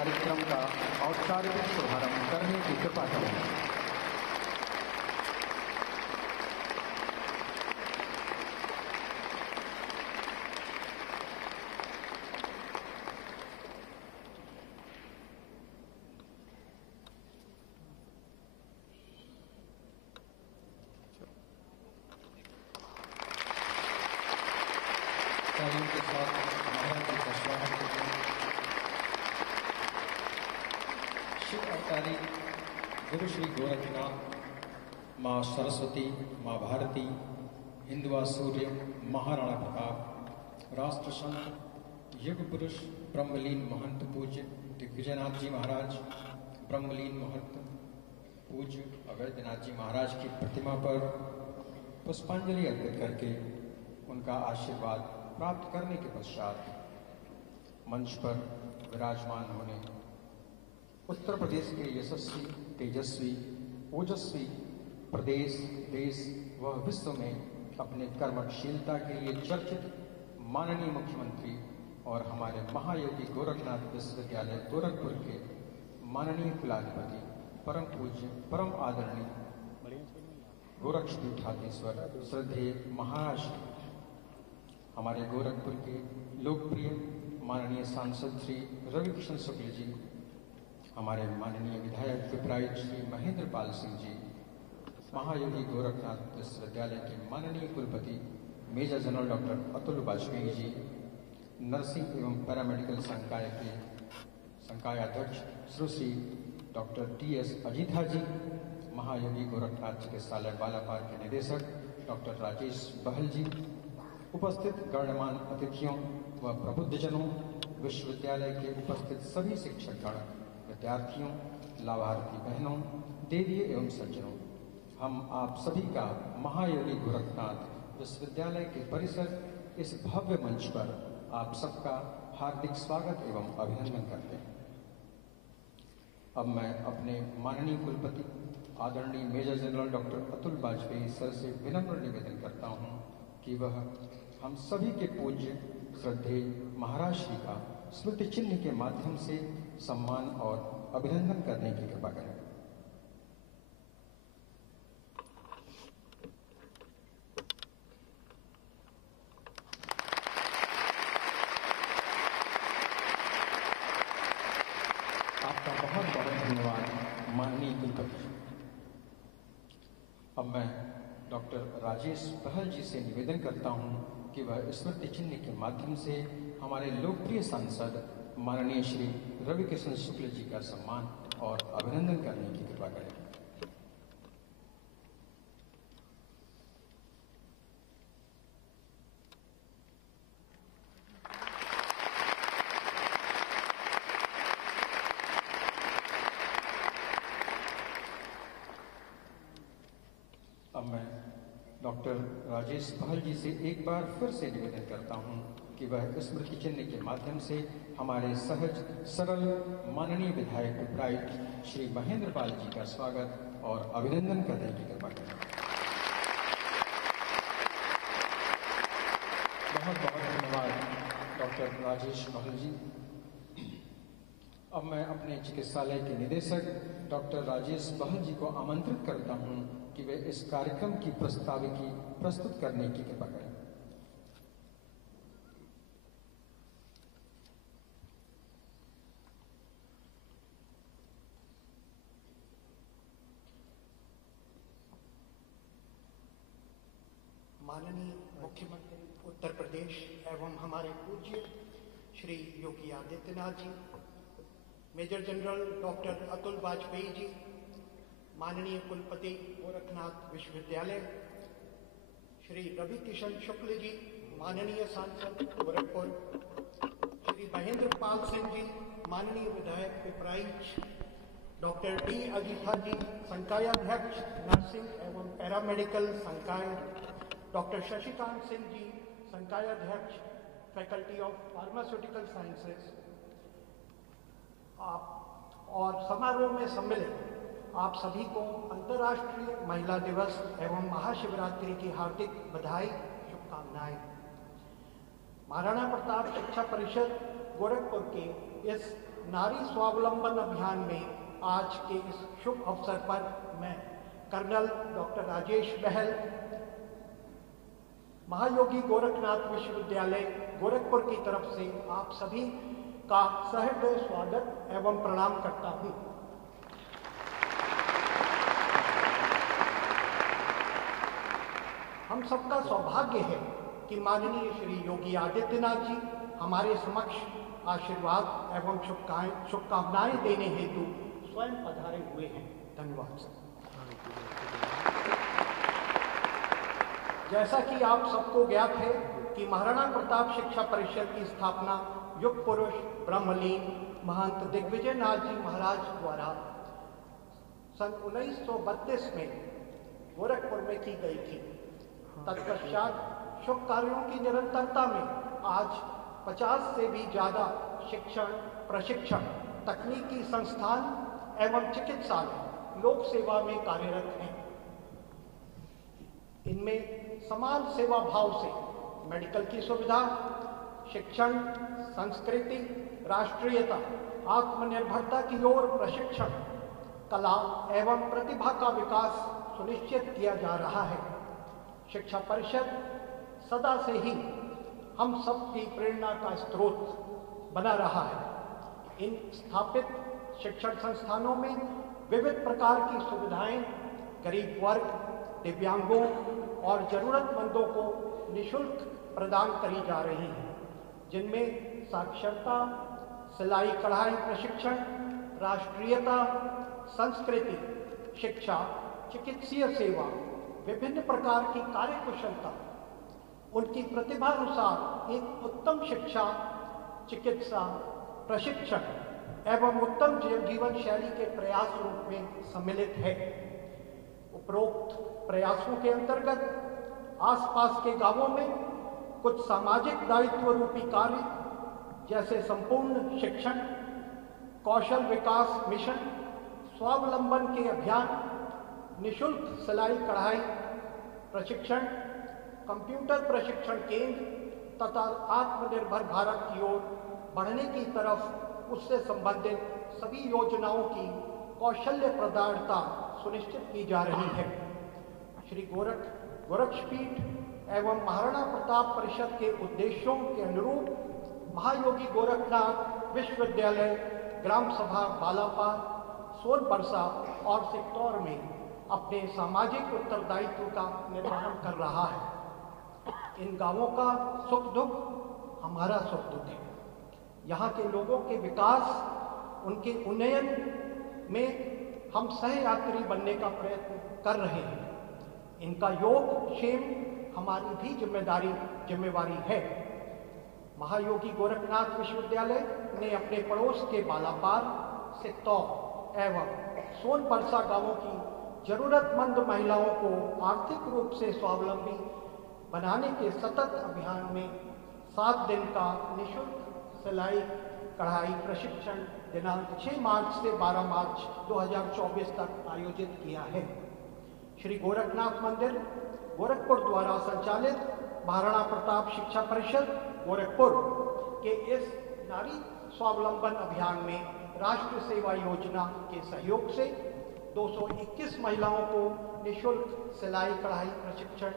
कार्यक्रम का औपचारिक शुभारंभ करने की कृपा करें। के साथ महाराज जी का स्वागत करते हैं। शिव अवतारी गुरु श्री गोरखनाथ, माँ सरस्वती, माँ भारती, हिंदुआ सूर्य, महाराणा प्रताप, राष्ट्र संत, युग पुरुष, ब्रह्मलीन महंत पूज्य दिग्विजयनाथ जी महाराज, ब्रह्मलीन महंत पूज्य अवैधनाथ जी महाराज की प्रतिमा पर पुष्पांजलि अर्पित करके उनका आशीर्वाद प्राप्त करने के पश्चात मंच पर विराजमान होने उत्तर प्रदेश के यशस्वी, तेजस्वी, ओजस्वी प्रदेश, देश व विश्व में अपने कर्मशीलता के लिए चर्चित माननीय मुख्यमंत्री और हमारे महायोगी गोरखनाथ विश्वविद्यालय गोरखपुर के माननीय कुलाधिपति, परम पूज्य, परम आदरणीय गोरक्षपीठाधीश्वर श्रद्धेय महाराज, हमारे गोरखपुर के लोकप्रिय माननीय सांसद श्री रवि किशन शुक्ल जी, हमारे माननीय विधायक पिपराइच श्री महेंद्र पाल सिंह जी, महायोगी गोरखनाथ विश्वविद्यालय के माननीय कुलपति Major general doctor Atul Vajpayee ji, nursing एवं पैरामेडिकल संकाय के संकायाध्यक्ष श्री डॉक्टर टी.एस. अजीथा जी, महायोगी गोरखनाथ चिकित्सालय बालापार के निदेशक डॉक्टर राजेश बहल जी, उपस्थित गणमान्य अतिथियों व प्रबुद्धजनों, विश्वविद्यालय के उपस्थित सभी शिक्षकगण, विद्यार्थियों, लाभार्थी बहनों, देवी एवं सज्जनों, हम आप सभी का महायोगी गोरखनाथ विश्वविद्यालय के परिसर इस भव्य मंच पर आप सबका हार्दिक स्वागत एवं अभिनंदन करते हैं। अब मैं अपने माननीय कुलपति आदरणीय major general doctor Atul Vajpayee sir से विनम्र निवेदन करता हूं कि वह हम सभी के पूज्य श्रद्धेय महाराज श्री का स्मृति चिन्ह के माध्यम से सम्मान और अभिनंदन करने की कृपा करें। आपका बहुत बहुत धन्यवाद माननीय कुलपति। अब मैं डॉक्टर राजेश बहल जी से निवेदन करता हूं कि वह स्मृति चिन्ह के माध्यम से हमारे लोकप्रिय सांसद माननीय श्री रवि किशन शुक्ल जी का सम्मान और अभिनंदन करने की कृपा करें। अब मैं डॉक्टर राजेश बहल जी से एक बार फिर से निवेदन करता हूं कि वह स्मृति चिन्ह के माध्यम से हमारे सहज सरल माननीय विधायक पिपराइच श्री महेंद्र पाल जी का स्वागत और अभिनंदन करने की कृपा करें। बहुत बहुत धन्यवाद डॉक्टर राजेश बहल जी। अब मैं अपने चिकित्सालय के निदेशक डॉक्टर राजेश बहल जी को आमंत्रित करता हूं कि वे इस कार्यक्रम की प्रस्ताविकी प्रस्तुत करने की कृपा करें। माननीय मुख्यमंत्री उत्तर प्रदेश एवं हमारे पूज्य Shri Yogi Adityanath ji, Major general doctor Atul Vajpayee ji, माननीय कुलपति गोरखनाथ विश्वविद्यालय श्री रवि किशन शुक्ल जी, माननीय सांसद गोरखपुर श्री महेंद्र पाल सिंह जी, माननीय विधायक पिपराइच डॉक्टर डी अजीथा जी, संकायाध्यक्ष नर्सिंग एवं पैरामेडिकल संकाय डॉक्टर शशिकांत सिंह जी, संकायाध्यक्ष फैकल्टी ऑफ फार्मास्यूटिकल साइंसेज, आप और समारोह में सम्मिलित आप सभी को अंतर्राष्ट्रीय महिला दिवस एवं महाशिवरात्रि की हार्दिक बधाई, शुभकामनाएं। महाराणा प्रताप शिक्षा परिषद गोरखपुर के इस नारी स्वावलंबन अभियान में आज के इस शुभ अवसर पर मैं कर्नल डॉक्टर राजेश बहल, महायोगी गोरखनाथ विश्वविद्यालय गोरखपुर की तरफ से आप सभी का सहृदय स्वागत एवं प्रणाम करता हूं। हम सबका सौभाग्य है कि माननीय श्री योगी आदित्यनाथ जी हमारे समक्ष आशीर्वाद एवं शुभकामनाएं देने हेतु स्वयं पधारे हुए हैं। धन्यवाद सर। जैसा कि आप सबको ज्ञात है कि महाराणा प्रताप शिक्षा परिषद की स्थापना युग पुरुष ब्रह्मलीन महंत दिग्विजय नाथ जी महाराज द्वारा सन 1932 में गोरखपुर में की गई थी। तत्पश्चात शुभ कार्यों की निरंतरता में आज 50 से भी ज्यादा शिक्षण, प्रशिक्षण, तकनीकी संस्थान एवं चिकित्सालय लोक सेवा में कार्यरत हैं। इनमें समान सेवा भाव से मेडिकल की सुविधा, शिक्षण, संस्कृति, राष्ट्रीयता, आत्मनिर्भरता की ओर प्रशिक्षण, कला एवं प्रतिभा का विकास सुनिश्चित किया जा रहा है। शिक्षा परिषद सदा से ही हम सबकी प्रेरणा का स्रोत बना रहा है। इन स्थापित शिक्षण संस्थानों में विविध प्रकार की सुविधाएं गरीब वर्ग, दिव्यांगों और जरूरतमंदों को निःशुल्क प्रदान करी जा रही हैं, जिनमें साक्षरता, सिलाई कढ़ाई प्रशिक्षण, राष्ट्रीयता, संस्कृति, शिक्षा, चिकित्सीय सेवा, विभिन्न प्रकार की कार्यकुशलता, उनकी प्रतिभानुसार एक उत्तम शिक्षा, चिकित्सा, प्रशिक्षण एवं उत्तम जीवन शैली के प्रयास रूप में सम्मिलित है। उपरोक्त प्रयासों के अंतर्गत आसपास के गांवों में कुछ सामाजिक दायित्व रूपी कार्य जैसे संपूर्ण शिक्षण, कौशल विकास मिशन, स्वावलंबन के अभियान, निःशुल्क सिलाई कढ़ाई प्रशिक्षण, कंप्यूटर प्रशिक्षण केंद्र तथा आत्मनिर्भर भारत की ओर बढ़ने की तरफ उससे संबंधित सभी योजनाओं की कौशल्य प्रदानता सुनिश्चित की जा रही है। श्री गोरक्षपीठ एवं महाराणा प्रताप परिषद के उद्देश्यों के अनुरूप महायोगी गोरखनाथ विश्वविद्यालय ग्राम सभा बालापार, सोनबरसा और सिक्तौर में अपने सामाजिक उत्तरदायित्व का निर्वहन कर रहा है। इन गांवों का सुख दुख हमारा सुख दुख है। यहाँ के लोगों के विकास, उनके उन्नयन में हम सहयात्री बनने का प्रयत्न कर रहे हैं। इनका योग क्षेम हमारी भी जिम्मेवारी है। महायोगी गोरखनाथ विश्वविद्यालय ने अपने पड़ोस के बालापार, सिक्तौर एवं सोनबरसा गांवों की जरूरतमंद महिलाओं को आर्थिक रूप से स्वावलंबी बनाने के सतत अभियान में 7 दिन का निःशुल्क सिलाई कढ़ाई प्रशिक्षण दिनांक 6 मार्च से 12 मार्च 2024 तक आयोजित किया है। श्री गोरखनाथ मंदिर गोरखपुर द्वारा संचालित महाराणा प्रताप शिक्षा परिषद गोरखपुर के इस नारी स्वावलंबन अभियान में राष्ट्र सेवा योजना के सहयोग से 221 महिलाओं को निःशुल्क सिलाई कढ़ाई प्रशिक्षण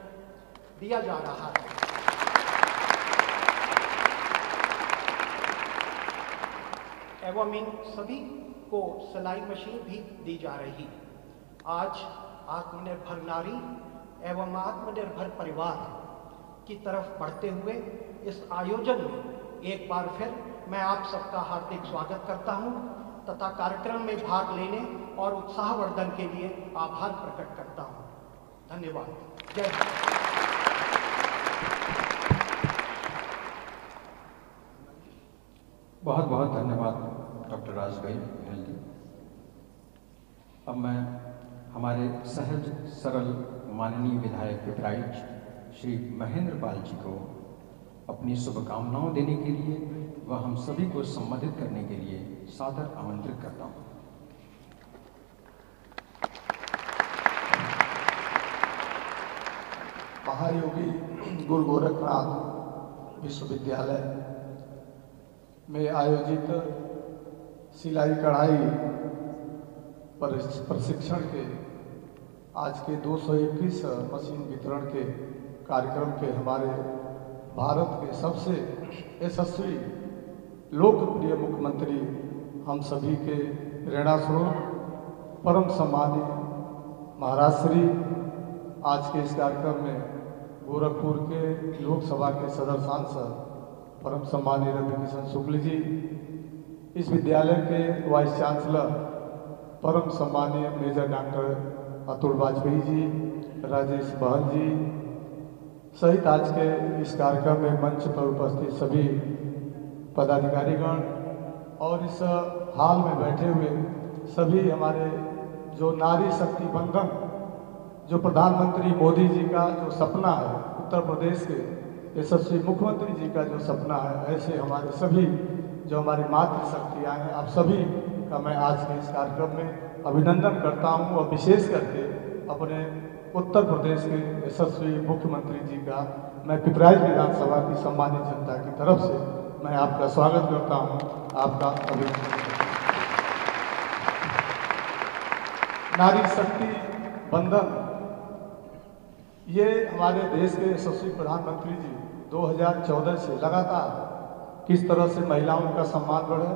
दिया जा रहा है। एवं इन सभी को सिलाई मशीन भी दी जा रही। आज आत्मनिर्भर नारी एवं आत्मनिर्भर परिवार की तरफ बढ़ते हुए इस आयोजन में एक बार फिर मैं आप सबका हार्दिक स्वागत करता हूं तथा कार्यक्रम में भाग लेने और उत्साहवर्धन के लिए आभार प्रकट करता हूं। धन्यवाद। जय हिंद। बहुत बहुत धन्यवाद डॉक्टर राज भाई जी। अब मैं हमारे सहज सरल माननीय विधायक पिपराइच श्री महेंद्र पाल जी को अपनी शुभकामनाओं देने के लिए व हम सभी को सम्मानित करने के लिए सादर आमंत्रित करता हूँ। महायोगी गुरु गोरखनाथ विश्वविद्यालय में आयोजित सिलाई कढ़ाई प्रशिक्षण के आज के 221 मशीन वितरण के कार्यक्रम के हमारे भारत के सबसे यशस्वी लोकप्रिय मुख्यमंत्री, हम सभी के प्रेरणास्रोत, परम सम्मानीय महाराज श्री, आज के इस कार्यक्रम में गोरखपुर के लोकसभा के सदर सांसद परम सम्मानीय रविकिशन शुक्ल जी, इस विद्यालय के वाइस चांसलर परम सम्मानीय मेजर डॉक्टर अतुल वाजपेयी जी, राजेश बहल जी सहित आज के इस कार्यक्रम में मंच पर उपस्थित सभी पदाधिकारीगण और इस हाल में बैठे हुए सभी हमारे जो नारी शक्ति बंधन, जो प्रधानमंत्री मोदी जी का जो सपना है, उत्तर प्रदेश के यशस्वी मुख्यमंत्री जी का जो सपना है, ऐसे हमारे सभी जो हमारी मातृशक्तियाँ हैं, आप सभी का मैं आज के इस कार्यक्रम में अभिनंदन करता हूँ और विशेष करके अपने उत्तर प्रदेश के यशस्वी मुख्यमंत्री जी का मैं पिपराइच विधानसभा की सम्मानित जनता की तरफ से मैं आपका स्वागत करता हूँ, आपका अभिनंदन करता हूँ। नारी शक्ति बंधन, ये हमारे देश के यशस्वी प्रधानमंत्री जी 2014 से लगातार किस तरह से महिलाओं का सम्मान बढ़े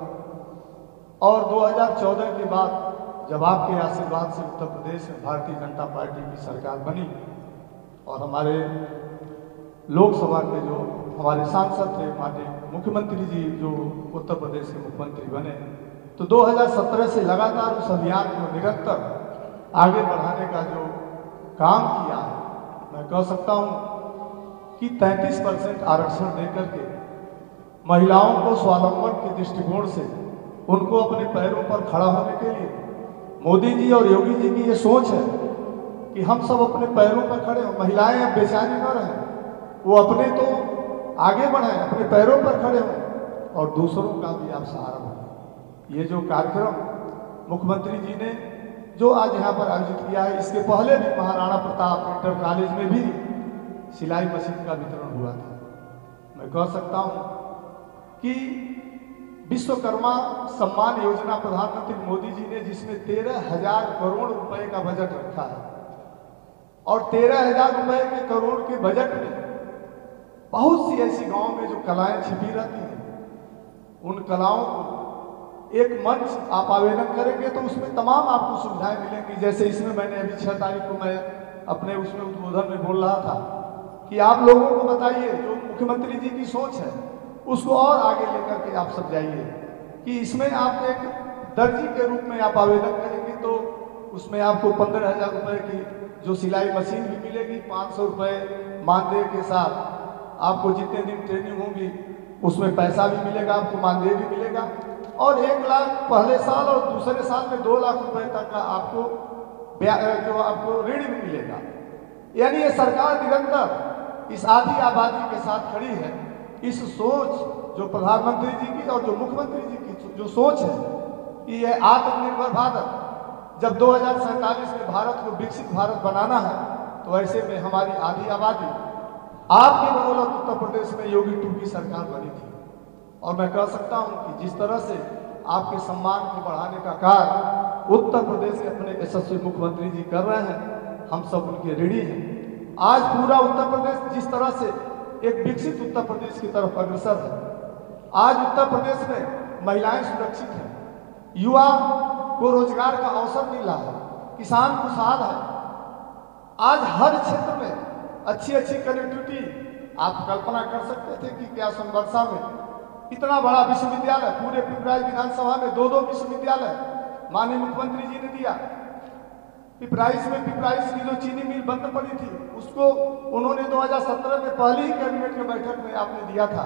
और 2014 के बाद जब आपके आशीर्वाद से उत्तर प्रदेश में भारतीय जनता पार्टी की सरकार बनी और हमारे लोकसभा के जो हमारे सांसद थे, माननीय मुख्यमंत्री जी जो उत्तर प्रदेश के मुख्यमंत्री बने, तो 2017 से लगातार उस अभियान को निरंतर आगे बढ़ाने का जो काम किया है, मैं कह सकता हूँ कि 33% आरक्षण देकर के महिलाओं को स्वावलंबन के दृष्टिकोण से उनको अपने पैरों पर खड़ा होने के लिए मोदी जी और योगी जी की ये सोच है कि हम सब अपने पैरों पर खड़े हों, महिलाएं अब बेचारी न रहें, वो अपने तो आगे बढ़ें, अपने पैरों पर खड़े हों और दूसरों का भी आप सहारा बनें। ये जो कार्यक्रम मुख्यमंत्री जी ने जो आज यहाँ पर आयोजित किया है, इसके पहले भी महाराणा प्रताप इंटर कॉलेज में भी सिलाई मशीन का वितरण हुआ था। मैं कह सकता हूँ कि विश्वकर्मा सम्मान योजना प्रधानमंत्री मोदी जी ने, जिसमें 13,000 करोड़ रुपए का बजट रखा है और 13,000 रुपए के करोड़ के बजट में बहुत सी ऐसी गांव में जो कलाएं छिपी रहती हैं, उन कलाओं को एक मंच आप आवेदन करेंगे तो उसमें तमाम आपको सुविधाएं मिलेंगी। जैसे इसमें मैंने अभी 6 तारीख को मैं अपने उसमें उद्बोधन में बोल रहा था कि आप लोगों को बताइए, जो मुख्यमंत्री जी की सोच है उसको और आगे लेकर के आप सब जाइए कि इसमें आप एक दर्जी के रूप में आप आवेदन करेंगे तो उसमें आपको 15,000 रुपए की जो सिलाई मशीन भी मिलेगी, 500 रुपये मानदेय के साथ आपको जितने दिन ट्रेनिंग होगी उसमें पैसा भी मिलेगा, आपको मानदेय भी मिलेगा और 1 लाख पहले साल और दूसरे साल में 2 लाख रुपए तक का आपको ऋण भी मिलेगा। यानी ये सरकार निरंतर इस आधी आबादी के साथ खड़ी है। इस सोच जो प्रधानमंत्री जी की और जो मुख्यमंत्री जी की जो सोच है कि ये आत्मनिर्भर भारत, जब 2047 में भारत को विकसित भारत बनाना है, तो ऐसे में हमारी आधी आबादी आपके बदौलत उत्तर प्रदेश में योगी 2 की सरकार बनी थी और मैं कह सकता हूं कि जिस तरह से आपके सम्मान को बढ़ाने का कार्य उत्तर प्रदेश के अपने यशस्वी मुख्यमंत्री जी कर रहे हैं, हम सब उनके ऋणी हैं। आज पूरा उत्तर प्रदेश जिस तरह से एक विकसित उत्तर प्रदेश की तरफ अग्रसर है, आज उत्तर प्रदेश में महिलाएं सुरक्षित हैं, युवा को रोजगार का अवसर मिल रहा है, किसान खुशहाल है। आज हर क्षेत्र में अच्छी कनेक्टिविटी, आप कल्पना कर सकते थे कि क्या सोनबरसा में इतना बड़ा विश्वविद्यालय, पूरे पिपराइच विधानसभा में 2 विश्वविद्यालय माननीय मुख्यमंत्री जी ने दिया। पिपराइच की जो चीनी मिल बंद पड़ी थी उसको उन्होंने 2017 में पहली ही कैबिनेट की बैठक में आपने दिया था।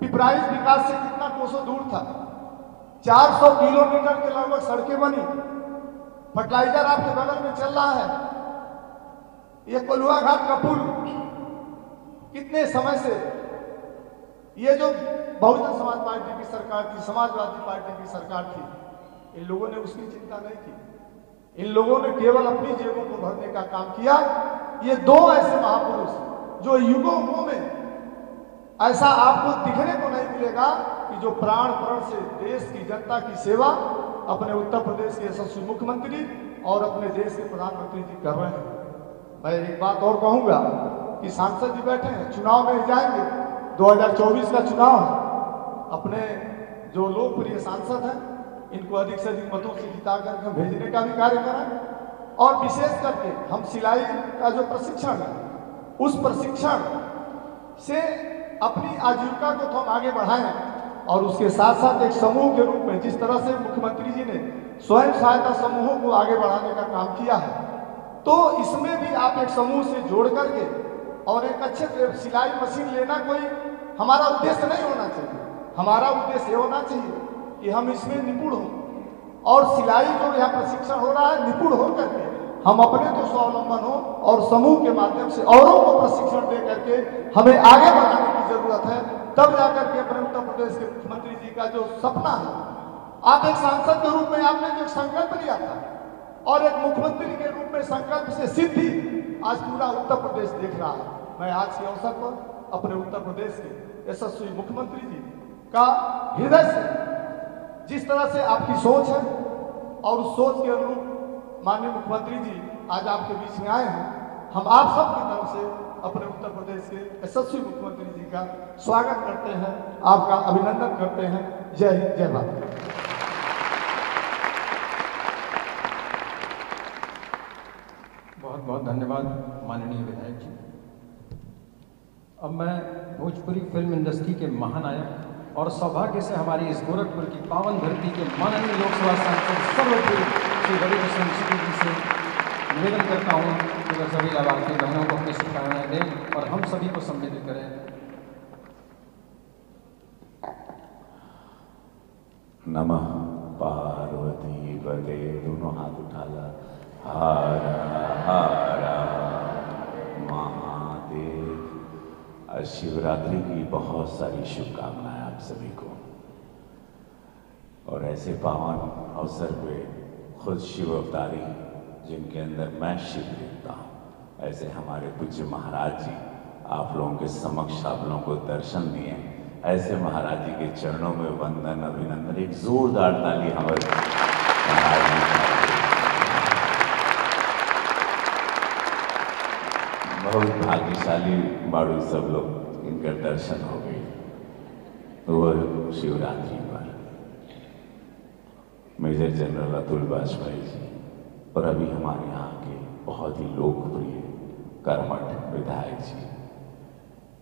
पिपराइच विकास से कितना कोसों दूर था, 400 किलोमीटर के लगभग सड़कें बनी, फर्टिलाइजर आपके बगल में चल रहा है। ये कोल्हुआ घाट का पुल कितने समय से, ये जो बहुजन समाज पार्टी की सरकार थी, समाजवादी पार्टी की सरकार थी, इन लोगों ने उसकी चिंता नहीं की। इन लोगों ने केवल अपनी जेबों को भरने का काम किया। ये 2 ऐसे महापुरुष जो युगों में ऐसा आपको दिखने को नहीं मिलेगा कि जो प्राण प्रण से देश की जनता की सेवा अपने उत्तर प्रदेश के यशस्वी मुख्यमंत्री और अपने देश के प्रधानमंत्री जी कर रहे हैं। मैं एक बात और कहूंगा कि सांसद जी बैठे हैं, चुनाव में जाएंगे, 2024 का चुनाव है, अपने जो लोकप्रिय सांसद हैं इनको अधिक से अधिक मतों से जिता करके हम भेजने का भी कार्य करें। और विशेष करके हम सिलाई का जो प्रशिक्षण है उस प्रशिक्षण से अपनी आजीविका को तो हम आगे बढ़ाएं और उसके साथ साथ एक समूह के रूप में जिस तरह से मुख्यमंत्री जी ने स्वयं सहायता समूहों को आगे बढ़ाने का काम किया है, तो इसमें भी आप एक समूह से जोड़ करके और एक अच्छे सिलाई मशीन लेना कोई हमारा उद्देश्य नहीं होना चाहिए। हमारा उद्देश्य ये होना चाहिए कि हम इसमें निपुण हों और सिलाई जो यहाँ प्रशिक्षण हो रहा है निपुण हो करके हम अपने तो स्वावलंबन हो और समूह के माध्यम से औरों को प्रशिक्षण दे करके हमें आगे बढ़ाने की जरूरत है। तब जाकर के अपने उत्तर प्रदेश के मुख्यमंत्री जी का जो सपना है, आप एक सांसद के रूप में आपने जो संकल्प लिया था और एक मुख्यमंत्री के रूप में संकल्प से सिद्धि आज पूरा उत्तर प्रदेश देख रहा है। मैं आज के अवसर पर अपने उत्तर प्रदेश के यशस्वी मुख्यमंत्री जी का हृदय से जिस तरह से आपकी सोच है और उस सोच के अनुरूप माननीय मुख्यमंत्री जी आज आपके बीच में आए हैं, हम आप सब की तरफ से अपने उत्तर प्रदेश के यशस्वी मुख्यमंत्री जी का स्वागत करते हैं, आपका अभिनंदन करते हैं। जय हिंद, जय भारत। बहुत बहुत धन्यवाद माननीय विधायक जी। अब मैं भोजपुरी फिल्म इंडस्ट्री के महानायक और सौभाग्य से हमारी इस गोरखपुर की पावन धरती के माननीय लोकसभा सांसद सर्वप्रिय श्री रविकिशन शुक्ल जी से निवेदन करता हूँ कि वह सभी लाभार्थी बहनों को अपनी शुभकामनाएं दें और हम सभी को सम्मिलित करें। नमः पार्वती पते, दोनों हाथ उठा ला, हर हर महादेव। आज शिवरात्रि की बहुत सारी शुभकामनाएं आप सभी को। और ऐसे पावन अवसर पे खुद शिव अवतारी जिनके अंदर मैं शिव देखता हूँ, ऐसे हमारे पूज्य महाराज जी आप लोगों के समक्ष आप लोगों को दर्शन दिए। ऐसे महाराज जी के चरणों में वंदन अभिनंदन, एक जोरदार ताली हमारे महाराज जी। बहुत भाग्यशाली बाड़ू सब लोग, इनका दर्शन हो गए। वो शिवरात्रि पर मेजर जनरल अतुल वाजपेयी जी और अभी हमारे यहाँ के बहुत ही लोकप्रिय कर्मठ विधायक जी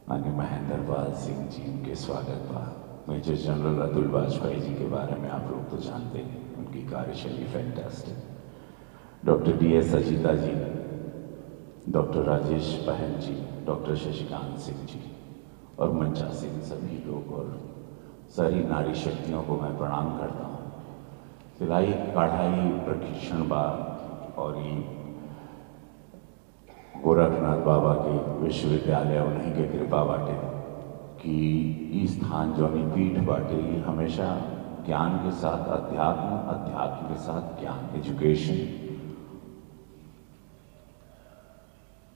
माननीय महेंद्र पाल सिंह जी, उनके स्वागत का। मेजर जनरल अतुल वाजपेयी जी के बारे में आप लोग तो जानते हैं, उनकी कार्यशैली फैंटास्टिक। डॉक्टर DS अजीता जी, डॉक्टर राजेश बहन जी, डॉक्टर शशिकांत सिंह जी और मंचासीन सभी लोग और सारी नारी शक्तियों को मैं प्रणाम करता हूँ। सिलाई कढ़ाई प्रशिक्षण बार और ये गोरखनाथ बाबा के विश्वविद्यालय उन्हीं के कृपा बाटे कि ई स्थान जो पीठ बाटे ये हमेशा ज्ञान के साथ अध्यात्म, अध्यात्म के साथ ज्ञान, एजुकेशन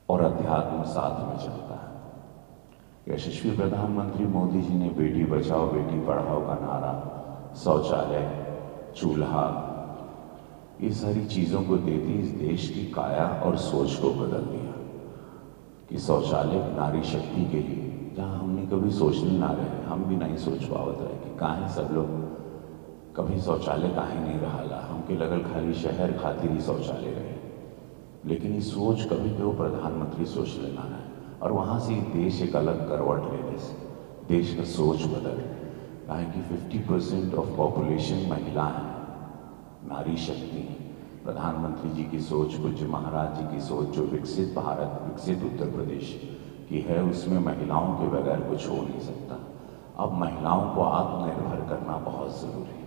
और अध्यात्म साथ में चलता है। यशस्वी प्रधानमंत्री मोदी जी ने बेटी बचाओ बेटी पढ़ाओ का नारा, शौचालय, चूल्हा, ये सारी चीज़ों को देती इस देश की काया और सोच को बदल दिया कि शौचालय नारी शक्ति के लिए, जहाँ हमने कभी सोचने ना रहे, हम भी नहीं सोच पावत रहे कि काहे सब लोग कभी शौचालय काहे नहीं रहा, हमके लगल खाली शहर खातिर ही शौचालय रहे। लेकिन ये सोच कभी भी वो प्रधानमंत्री सोच लेना है और वहाँ से देश एक अलग करवट लेने से देश का सोच बदल, काहे कि 50% ऑफ पॉपुलेशन महिला है, नारी शक्ति है। प्रधानमंत्री जी की सोच, पूज्य महाराज जी की सोच, जो विकसित भारत, विकसित उत्तर प्रदेश की है, उसमें महिलाओं के बगैर कुछ हो नहीं सकता। अब महिलाओं को आत्मनिर्भर करना बहुत ज़रूरी है।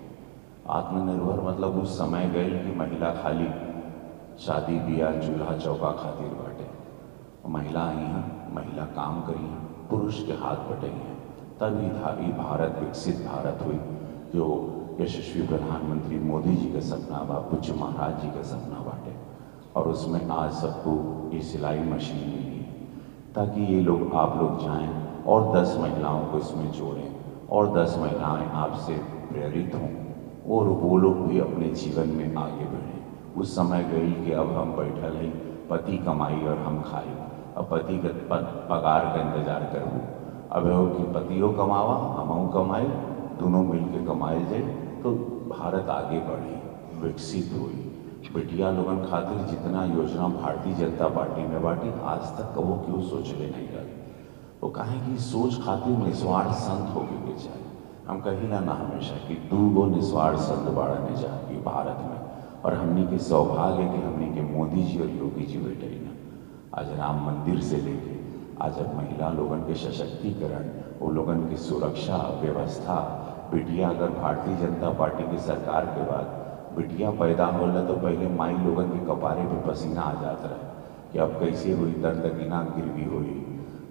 आत्मनिर्भर मतलब उस समय गए कि महिला खाली शादी ब्याह चूल्हा चौका खातिर बाटे, महिला आई हैं, महिला काम करी हैं, पुरुष के हाथ बटे हैं, तभी धारी भारत विकसित भारत हुई जो यशस्वी प्रधानमंत्री मोदी जी का सपना बा, पूज्य महाराज जी का सपना बाटे। और उसमें आज सबको ये सिलाई मशीन मिली ताकि ये लोग, आप लोग जाएं और 10 महिलाओं को इसमें जोड़ें और 10 महिलाएं आपसे प्रेरित हों और वो लोग भी अपने जीवन में आगे बढ़ें। उस समय गई कि अब हम बैठल हैं, पति कमाई और हम खाई, अब पति के पगार का इंतजार करूँ। अब हो कि पतियों कमावा हमहू कमाई, दोनों मिल के कमाए जाए तो भारत आगे बढ़ी, विकसित हुई। बिटिया लोगन खातिर जितना योजना भारतीय जनता पार्टी में बांटी, आज तक कबो क्यों सोचले नहीं लगे। वो कहें कि सोच खातिर निस्वार्थ संत होके के चाहिए। हम कहिला ना हमेशा कि 2 निस्वार्थ संत बाड़ने जाए भारत में, और हमनी के सौभाग्य कि हमनी के मोदी जी और योगी जी बैठे ना। आज राम मंदिर से लेके आज अब महिला लोगन के सशक्तिकरण, वो लोगन की सुरक्षा व्यवस्था, बिटिया अगर भारतीय जनता पार्टी की सरकार के बाद बिटिया पैदा होला तो पहले माई लोगन के कपारे पे पसीना आ जाता रहे कि अब कैसे हुई, दरदगिना गिरवी हुई,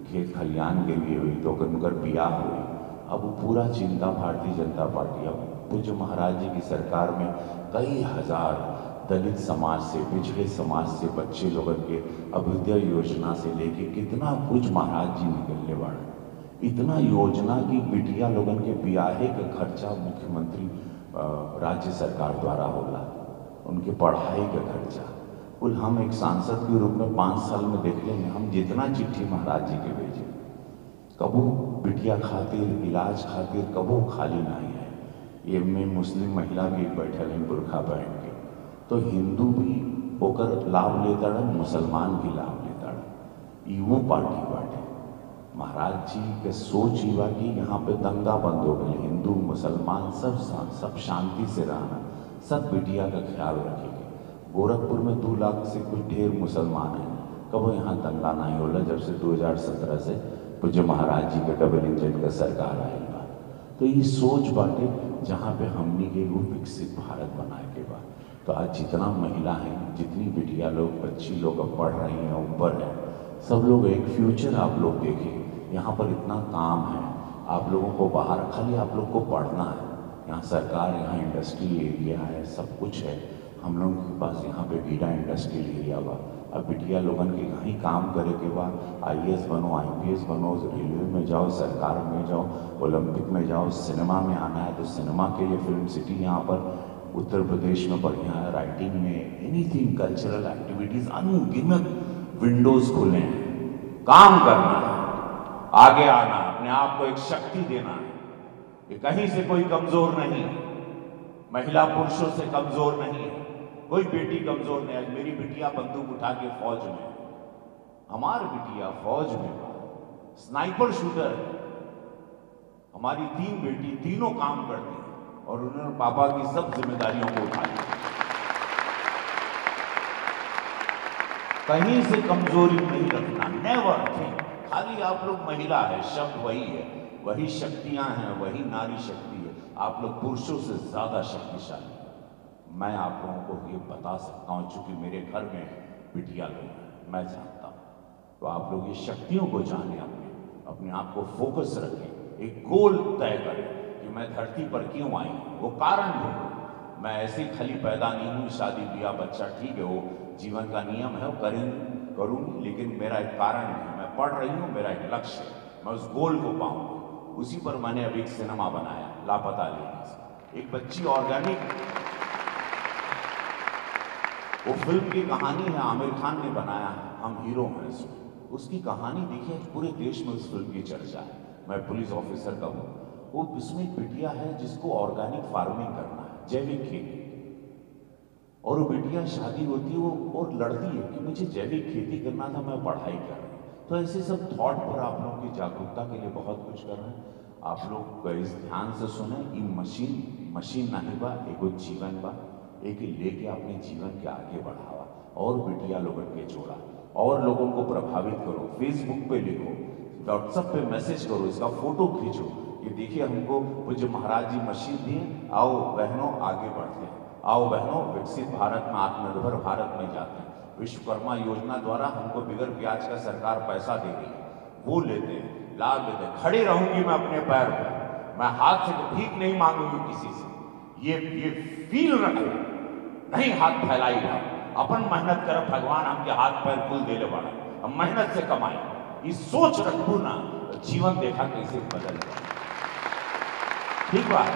खेत खलियान गिरवी हुई तो उनकर बियाह हुई। अब वो पूरा चिंता भारतीय जनता पार्टी, अब पूज्य महाराज जी की सरकार में कई हजार दलित समाज से, पिछड़े समाज से बच्चे लोगन के अभ्युदय योजना से लेके कितना कुछ महाराज जी निकलने वाला, इतना योजना की बिटिया लोगन के ब्याहे का खर्चा मुख्यमंत्री राज्य सरकार द्वारा होला, उनके पढ़ाई का खर्चा कुल हम एक सांसद के रूप में 5 साल में देख लेंगे, हम जितना चिट्ठी महाराज जी के भेजे कबू बिटिया खातिर, इलाज खातिर कबू खाली नहीं है। ये में मुस्लिम महिला भी बैठल हैं बुरखा पहन के, तो हिंदू भी होकर लाभ लेता रहे, मुसलमान भी लाभ लेता रहे। ईवो पार्टी बाटे महाराज जी के सोच ही बा कि यहाँ पे दंगा बंद हो गए, हिंदू मुसलमान सब शांति से रहना, सब बिटिया का ख्याल रखेंगे। गोरखपुर में 2 लाख से कुछ ढेर मुसलमान हैं, कब यहाँ दंगा नहीं होला जब से 2017 से पूज्य महाराज जी के डबल इंजन का सरकार आएगा। तो ये सोच बाटे जहाँ पे हमने के वो विकसित भारत बनाए के बाद, तो आज जितना महिला हैं, जितनी बिटिया लोग, बच्ची लोग अब पढ़ रही हैं, ऊपर है, सब लोग एक फ्यूचर आप लोग देखें। यहाँ पर इतना काम है, आप लोगों को बाहर खाली आप लोग को पढ़ना है। यहाँ सरकार, यहाँ इंडस्ट्री एरिया है, सब कुछ है। हम लोगों के पास यहाँ पे बीडा इंडस्ट्रियल एरिया बा। अब बिटिया लोगन के कहीं काम करे के बाद IAS बनो, IPS बनो, रेलवे में जाओ, सरकार में जाओ, ओलंपिक में जाओ, सिनेमा में आना है तो सिनेमा के लिए फिल्म सिटी यहाँ पर उत्तर प्रदेश में बढ़िया है। राइटिंग में एनीथिंग, कल्चरल एक्टिविटीज अनगिनत विंडोज खुले हैं। काम करना है, आगे आना, अपने आप को एक शक्ति देना है कि कहीं से कोई कमजोर नहीं है, महिला पुरुषों से कमजोर नहीं है, कोई बेटी कमजोर नहीं। आज मेरी बिटिया बंदूक उठा के फौज में, हमारी बिटिया फौज में स्नाइपर शूटर है। हमारी 3 बेटी, तीनों काम करती हैं और उन्होंने पापा की सब जिम्मेदारियों को उठा लिया। कहीं से कमजोरी नहीं रखना, नेवर थिंक। खाली आप लोग महिला है, शब्द वही है, वही शक्तियां हैं, वही नारी शक्ति है। आप लोग पुरुषों से ज्यादा शक्तिशाली। मैं आप लोगों को ये बता सकता हूं, चूंकि मेरे घर में बिटिया लोग हैं, मैं जानता हूं। तो आप लोग ये शक्तियों को जाने, अपने आप को फोकस रखें, एक गोल तय करें कि मैं धरती पर क्यों आई, वो कारण ढूंढो। मैं ऐसे खाली पैदा नहीं हुई, शादी ब्याह बच्चा ठीक है, वो जीवन का नियम है, वो करूंगी, लेकिन मेरा एक कारण है, मैं पढ़ रही हूँ, मेरा एक लक्ष्य है, मैं उस गोल को पाऊंगी। उसी पर मैंने अभी एक सिनेमा बनाया, लापता लेडीज। एक बच्ची ऑर्गेनिक, वो फिल्म की कहानी है, आमिर खान ने बनाया है, हम हीरो हैं इसमें। उसकी कहानी देखिए, पूरे देश में उस फिल्म की चर्चा है। मैं पुलिस ऑफिसर का हूँ। वो इसमें एक बिटिया है जिसको ऑर्गेनिक फार्मिंग करना है, जैविक खेती, और वो बिटिया शादी होती है वो और लड़ती है कि मुझे जैविक खेती करना था, मैं पढ़ाई कर रही हूँ। तो ऐसे सब थॉट पर आप लोगों की जागरूकता के लिए बहुत कुछ कर रहे हैं। आप लोग इस ध्यान से सुने, ये मशीन नहीं बा, एक जीवन बा, एक लेके अपने जीवन के आगे बढ़ावा और बिटिया लोगों के जोड़ा और लोगों को प्रभावित करो। फेसबुक पे लिखो, व्हाट्सएप पे मैसेज करो, इसका फोटो खींचो, ये देखिए हमको पूज्य महाराज जी मशीन दिए, आओ बहनों आगे बढ़ते हैं, आओ बहनों विकसित भारत में, आत्मनिर्भर भारत में जाते हैं। विश्वकर्मा योजना द्वारा हमको बिगर ब्याज का सरकार पैसा दे रही है, वो लेते हैं, लाभ देते हैं। खड़ी रहूंगी मैं अपने पैर पर, मैं हाथ से भीख नहीं मांगूंगी किसी से। ये फील रखो, नहीं हाथ फैलाएगा, अपन मेहनत कर, भगवान हमके हाथ पैर कुल देले वाला, हम मेहनत से कमाए। ये सोच रखू ना जीवन देखा कैसे बदल गया। ठीक बात।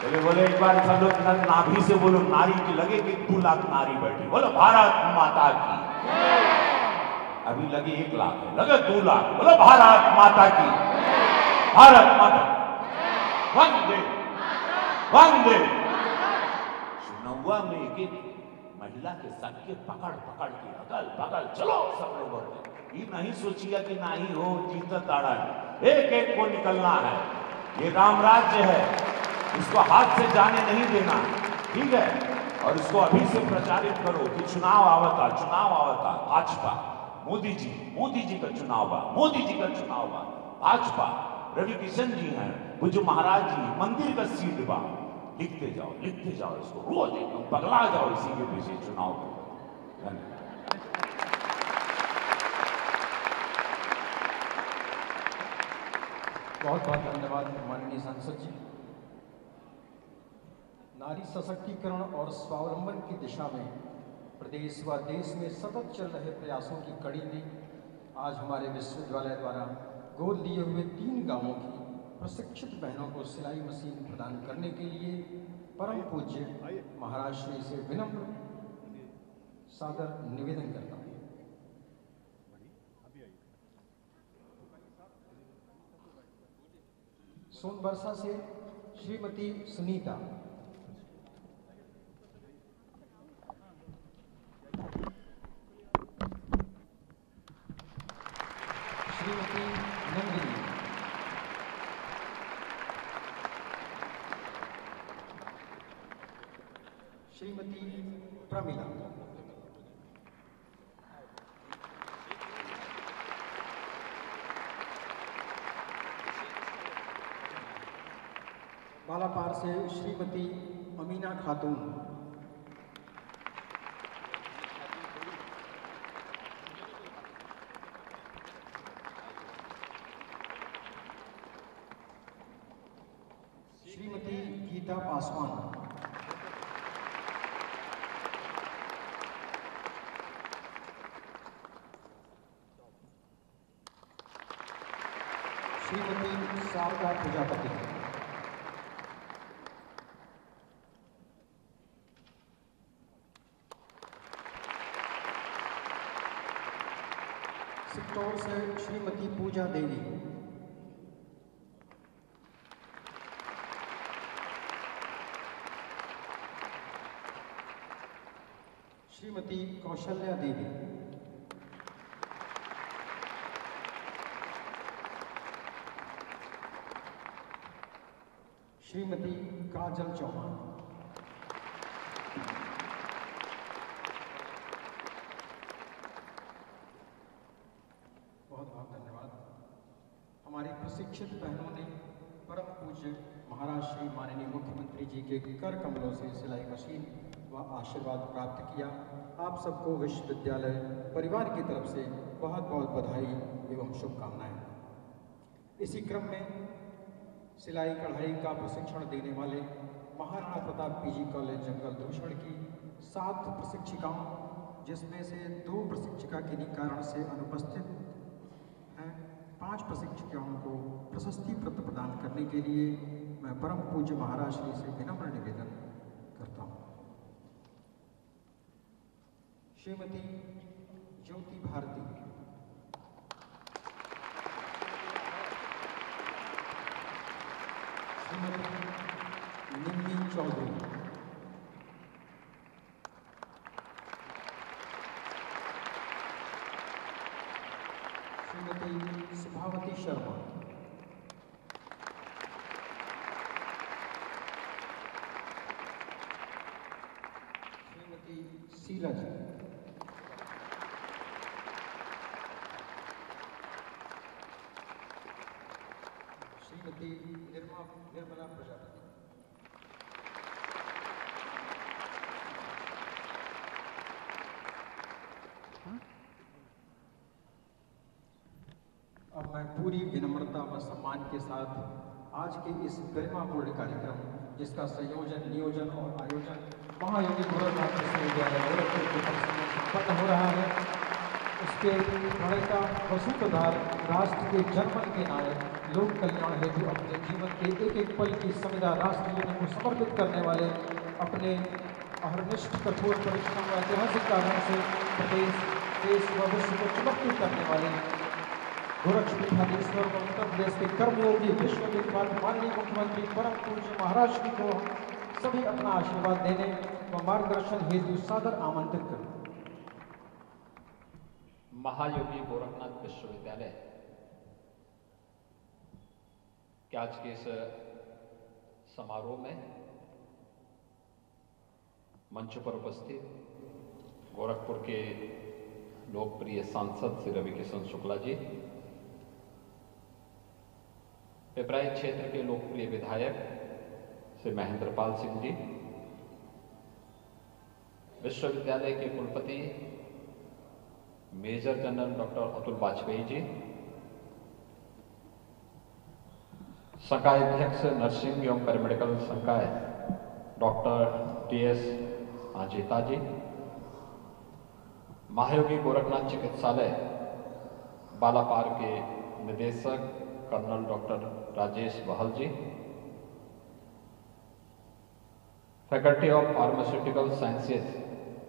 पहले बोले एक बार सब लोग नाभि से बोलो, नारी की लगे कि 2 लाख नारी बैठी, बोलो भारत माता की। अभी लगे 1 लाख है, लगे 2 लाख, बोलो भारत माता की, भारत माता, वंदे वंदे। चुनावा में एक महिला के सबके पकड़ पकड़ के अगल बगल चलो सब लोगों ने। ये नहीं सोचिए कि ना ही हो जीता ताड़ा, एक एक को निकलना है। ये राम राज्य है, इसको हाथ से जाने नहीं देना, ठीक है। और इसको अभी से प्रचारित करो कि चुनाव आवता, चुनाव आवता। भाजपा मोदी जी का चुनाव बा, मोदी जी का चुनाव बा। भाजपा रवि किशन जी हैं, बुजू महाराज जी, मंदिर का सीट बा। लिखते जाओ इसको, रोज एकदम पगला जाओ इसी के पीछे चुनाव को। बहुत बहुत धन्यवाद माननीय सांसद जी। नारी सशक्तिकरण और स्वावलंबन की दिशा में प्रदेश व देश में सतत चल रहे प्रयासों की कड़ी में आज हमारे विश्वविद्यालय द्वारा गोद लिए हुए 3 गांवों की प्रशिक्षित बहनों को सिलाई मशीन प्रदान करने के लिए परम पूज्य महाराज श्री से विनम्र सादर निवेदन करता हूँ। सोनबरसा से श्रीमती सुनीता, श्रीमती नंदिनी, श्रीमती प्रमिला, बालापार से श्रीमती अमीना खातून, श्रीमती गीता पासवान, श्रीमती शारदा प्रजापति, सिक्तौर से श्रीमती पूजा देवी, श्रीमती कौशल्या देवी, श्रीमती काजल चौहान, बहुत बहुत धन्यवाद। हमारी प्रशिक्षित बहनों ने परम पूज्य महाराज श्री माननीय मुख्यमंत्री जी के कर कमलों से सिलाई मशीन व आशीर्वाद प्राप्त किया। आप सबको विश्वविद्यालय परिवार की तरफ से बहुत बहुत बधाई एवं शुभकामनाएं। इसी क्रम में सिलाई कढ़ाई का प्रशिक्षण देने वाले महाराणा प्रताप पीजी कॉलेज जंगल दूषण की 7 प्रशिक्षिकाओं, जिसमें से 2 प्रशिक्षिका किन्हीं कारण से अनुपस्थित हैं, 5 प्रशिक्षिकाओं को प्रशस्ति पत्र प्रदान करने के लिए मैं परम पूज्य महाराज श्री से विनम्र निवेदन करता हूँ। श्रीमती ज्योति भारती, श्रीमती निम्मी चौधरी, श्रीमती सुभावती शर्मा, श्रीमती शीला जी, श्रीमती निर्मला प्रजापति, अब मैं पूरी विनम्रता व सम्मान के साथ आज के इस गरिमापूर्ण कार्यक्रम, जिसका संयोजन, नियोजन और आयोजन महायोगी गोरखनाथ विश्वविद्यालय गोरखपुर के परिसर में संपन्न हो रहा है, उस इसके प्रणेता व सूत्रधार, राष्ट्र के जनमन के नायक, लोक कल्याण हेतु अपने जीवन के एक एक पल की संविदा राष्ट्र जीवन को समर्पित करने वाले, अपने अहर्निष्ठ कठोर परिश्रम व ऐतिहासिक कारणों से प्रदेश, देश व विश्व को चमत्कृत करने वाले गोरक्षपीठाधीश्वर व उत्तर प्रदेश के कर्मयोगी विश्वविख्यात माननीय मुख्यमंत्री परम पूज्य महाराज जी को सभी अपना आशीर्वाद देने व मार्गदर्शन हेतु सादर आमंत्रित करें। महायोगी गोरखनाथ विश्वविद्यालय के आज के इस समारोह में मंच पर उपस्थित गोरखपुर के लोकप्रिय सांसद श्री रविकिशन शुक्ला जी, पिपराइच क्षेत्र के लोकप्रिय विधायक श्री महेंद्रपाल सिंह जी, विश्वविद्यालय के कुलपति Major general doctor Atul Vajpayee ji, संकाय अध्यक्ष नर्सिंग एवं पैरामेडिकल संकाय डॉक्टर टी.एस. आजेता जी, महायोगी गोरखनाथ चिकित्सालय बालापार के निदेशक colonel doctor Rajesh Bahal ji, faculty of pharmaceutical sciences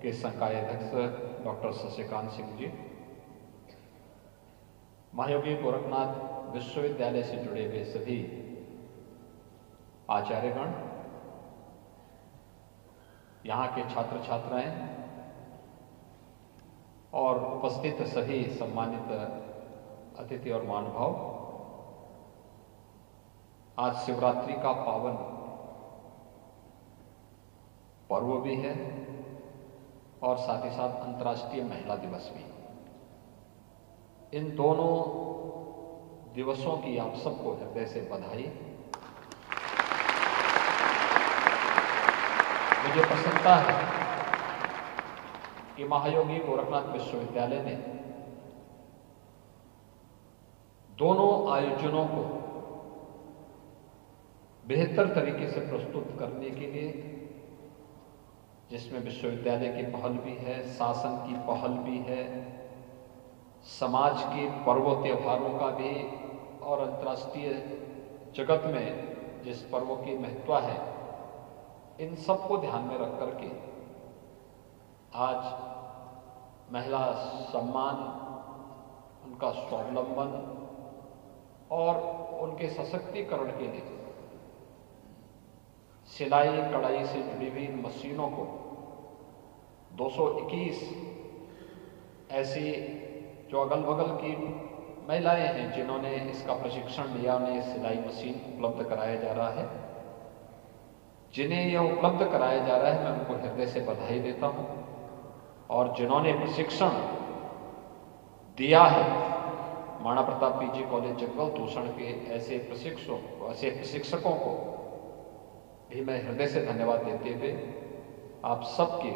के संकाय अध्यक्ष डॉक्टर शशिकांत सिंह जी, महायोगी गोरखनाथ विश्वविद्यालय से जुड़े हुए सभी आचार्यगण, यहाँ के छात्र छात्राएं और उपस्थित सभी सम्मानित अतिथि और महानुभाव, आज शिवरात्रि का पावन पर्व भी है और साथ ही साथ अंतर्राष्ट्रीय महिला दिवस भी। इन दोनों दिवसों की आप सबको हृदय से बधाई। मुझे प्रसन्नता है कि महायोगी गोरखनाथ विश्वविद्यालय ने दोनों आयोजनों को बेहतर तरीके से प्रस्तुत करने के लिए, जिसमें विश्वविद्यालय की पहल भी है, शासन की पहल भी है, समाज के पर्व त्योहारों का भी और अंतर्राष्ट्रीय जगत में जिस पर्व की महत्व है, इन सबको ध्यान में रख करके आज महिला सम्मान, उनका स्वावलंबन और उनके सशक्तिकरण के लिए सिलाई कढ़ाई से जुड़ी हुई मशीनों को 221 ऐसी जो अगल बगल की महिलाएं हैं जिन्होंने इसका प्रशिक्षण लिया, उन्हें सिलाई मशीन उपलब्ध कराया जा रहा है। जिन्हें यह उपलब्ध कराया जा रहा है, मैं उनको हृदय से बधाई देता हूं। और जिन्होंने प्रशिक्षण दिया है, महाराणा प्रताप पीजी कॉलेज जगदल दूषण के ऐसे प्रशिक्षकों को भी मैं हृदय से धन्यवाद देते हुए आप सबके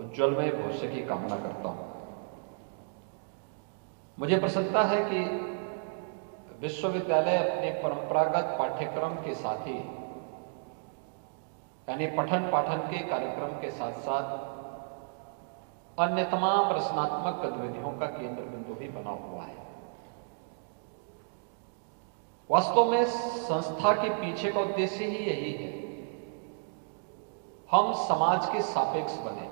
उज्ज्वलमय भविष्य की कामना करता हूं। मुझे प्रसन्नता है कि विश्वविद्यालय अपने परंपरागत पाठ्यक्रम के साथ ही, यानी पठन पाठन के कार्यक्रम के साथ साथ अन्य तमाम रचनात्मक गतिविधियों का केंद्र बिंदु भी बना हुआ है। वास्तव में संस्था के पीछे का उद्देश्य ही यही है, हम समाज के सापेक्ष बने,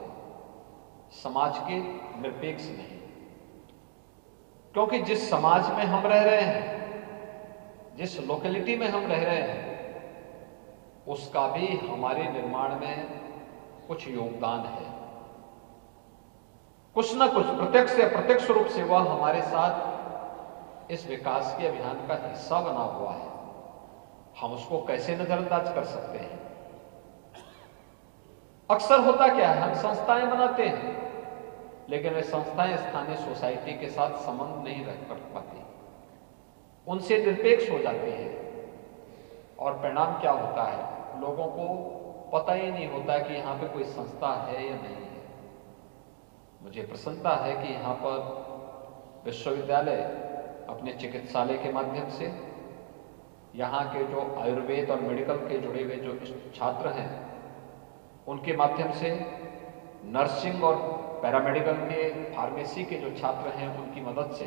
समाज के निरपेक्ष नहीं। क्योंकि जिस समाज में हम रह रहे हैं, जिस लोकेलिटी में हम रह रहे हैं, उसका भी हमारे निर्माण में कुछ योगदान है। कुछ न कुछ प्रत्यक्ष या अप्रत्यक्ष रूप से वह हमारे साथ इस विकास के अभियान का हिस्सा बना हुआ है। हम उसको कैसे नजरअंदाज कर सकते हैं? अक्सर होता क्या है, हम संस्थाएं बनाते हैं, लेकिन वे संस्थाएं स्थानीय सोसाइटी के साथ संबंध नहीं रख पाती, उनसे निरपेक्ष हो जाती है। और परिणाम क्या होता है? लोगों को पता ही नहीं होता कि यहाँ पे कोई संस्था है या नहीं है। मुझे प्रसन्नता है कि यहाँ पर विश्वविद्यालय अपने चिकित्सालय के माध्यम से, यहाँ के जो आयुर्वेद और मेडिकल के जुड़े हुए जो छात्र हैं, उनके माध्यम से नर्सिंग और पैरामेडिकल के, फार्मेसी के जो छात्र हैं उनकी मदद से